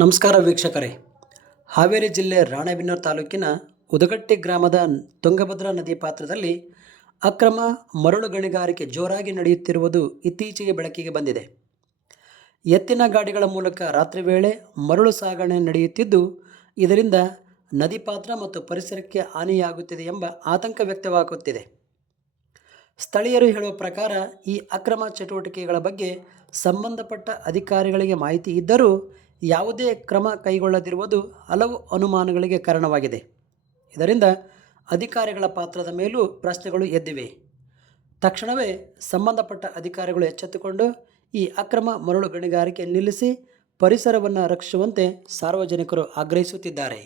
ನಮಸ್ಕಾರ ವೀಕ್ಷಕರೇ. ಹಾವೇರಿ ಜಿಲ್ಲೆ ರಾಣೆಬೆನ್ನೂರು ತಾಲೂಕಿನ ಉದಗಟ್ಟಿ ಗ್ರಾಮದ ತುಂಗಭದ್ರಾ ನದಿ ಪಾತ್ರದಲ್ಲಿ ಅಕ್ರಮ ಮರಳು ಗಣಿಗಾರಿಕೆ ಜೋರಾಗಿ ನಡೆಯುತ್ತಿರುವುದು ಇತ್ತೀಚೆಗೆ ಬೆಳಕಿಗೆ ಬಂದಿದೆ. ಎತ್ತಿನ ಗಾಡಿಗಳ ಮೂಲಕ ರಾತ್ರಿ ವೇಳೆ ಮರಳು ಸಾಗಣೆ ನಡೆಯುತ್ತಿದ್ದು, ಇದರಿಂದ ನದಿ ಪಾತ್ರ ಮತ್ತು ಪರಿಸರಕ್ಕೆ ಹಾನಿಯಾಗುತ್ತಿದೆ ಎಂಬ ಆತಂಕ ವ್ಯಕ್ತವಾಗುತ್ತಿದೆ. ಸ್ಥಳೀಯರು ಹೇಳುವ ಪ್ರಕಾರ ಈ ಅಕ್ರಮ ಚಟುವಟಿಕೆಗಳ ಬಗ್ಗೆ ಸಂಬಂಧಪಟ್ಟ ಅಧಿಕಾರಿಗಳಿಗೆ ಮಾಹಿತಿ ಇದ್ದರೂ ಯಾವುದೇ ಕ್ರಮ ಕೈಗೊಳ್ಳದಿರುವುದು ಹಲವು ಅನುಮಾನಗಳಿಗೆ ಕಾರಣವಾಗಿದೆ. ಇದರಿಂದ ಅಧಿಕಾರಿಗಳ ಪಾತ್ರದ ಮೇಲೂ ಪ್ರಶ್ನೆಗಳು ಎದ್ದಿವೆ. ತಕ್ಷಣವೇ ಸಂಬಂಧಪಟ್ಟ ಅಧಿಕಾರಿಗಳು ಎಚ್ಚೆತ್ತುಕೊಂಡು ಈ ಅಕ್ರಮ ಮರಳು ಗಣಿಗಾರಿಕೆ ನಿಲ್ಲಿಸಿ ಪರಿಸರವನ್ನು ರಕ್ಷಿಸುವಂತೆ ಸಾರ್ವಜನಿಕರು ಆಗ್ರಹಿಸುತ್ತಿದ್ದಾರೆ.